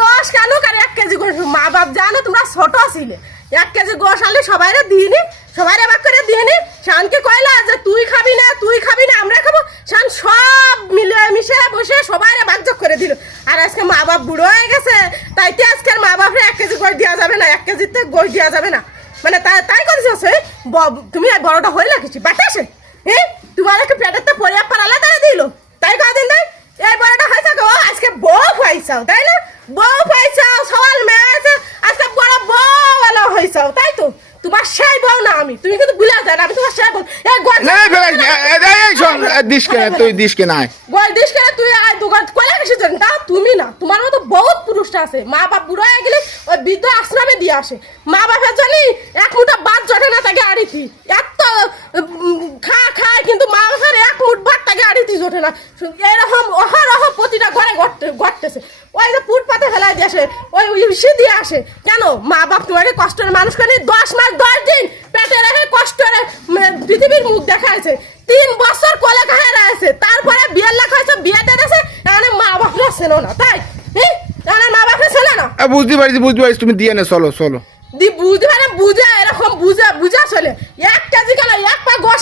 গোশ কেন আর 1 কেজি গোশ মা বাপ জানো তোমরা ছোট ছিলে 1 কেজি গোশ আনলে সবাইরে দিইনি সবাইরে ভাগ করে দিইনি শানকে কইলা যে তুই খাবি না আমরা খাবো শান সব মিলে মিশে বসে সবাইরে ভাগ করে দিল আর আজকে মা বাপ বুড়ো হয়ে গেছে তাইতে আজকে আর মা বাপরে 1 কেজি গোশ দেওয়া যাবে না 1 কেজিতে গোশ দেওয়া যাবে না মানে তাই করেছিস তুমি এই বড়টা হইলা কিছু বাতাসে হ্যাঁ তোমার একটা পেটের তো পরিয়া পারালা তারা দিল তাই কদিন দেয় এই বড়টা হয়েছে গো আজকে বউ পাইছাও তাই না বউ পাইছাও সওয়াল মেয়ে আছে আজকে বড় বউ এলো হয়েছাও তাই তো তোমার সেই বউ না আমি তুমি কিন্তু ভুলে যাও আমি তোমার সেই বউ এই দিস কে তুই দিস কে নাই গোল দিস কেন তুই আয় দোকান কইলা কিছু জান না তুমি না তোমার মতো বহুত পুরুষটা আছে মা বাপ বুড়ো হয়ে গেলে ওই বৃদ্ধ আশ্রমে দিয়ে আসে মা বাপের জানি এক মুঠা ভাত জটে না তাকে আড়িতি এত খায় কিন্তু মা বাপের এক মুঠ ভাত তাকে আড়িতি জটে না এরকম অহরহ প্রতিটা ঘরে ঘটতেছে ওই যে পুট পাতে ফেলাই দিয়ে আসে ওই ইসে দিয়ে আসে কেন মা বাপ তোমাকে কষ্টের মানুষ করে 10 মাস 10 দিন পেটে রেখে কষ্টের পৃথিবীর মুখ দেখাইছে 3 বছর কোলে খায় আছে তারপরে বিয়ের লাখ হয়েছে বিয়েতে দেশে তাহলে মা বাপরা ছিল না তাই তাহলে মা বাপরা ছিল না বুঝতে পারিস তুমি দিয়ে নে চলো দি বুঝে এরকম বুঝা চলে 1 কেজি গেল 1 পা গোশ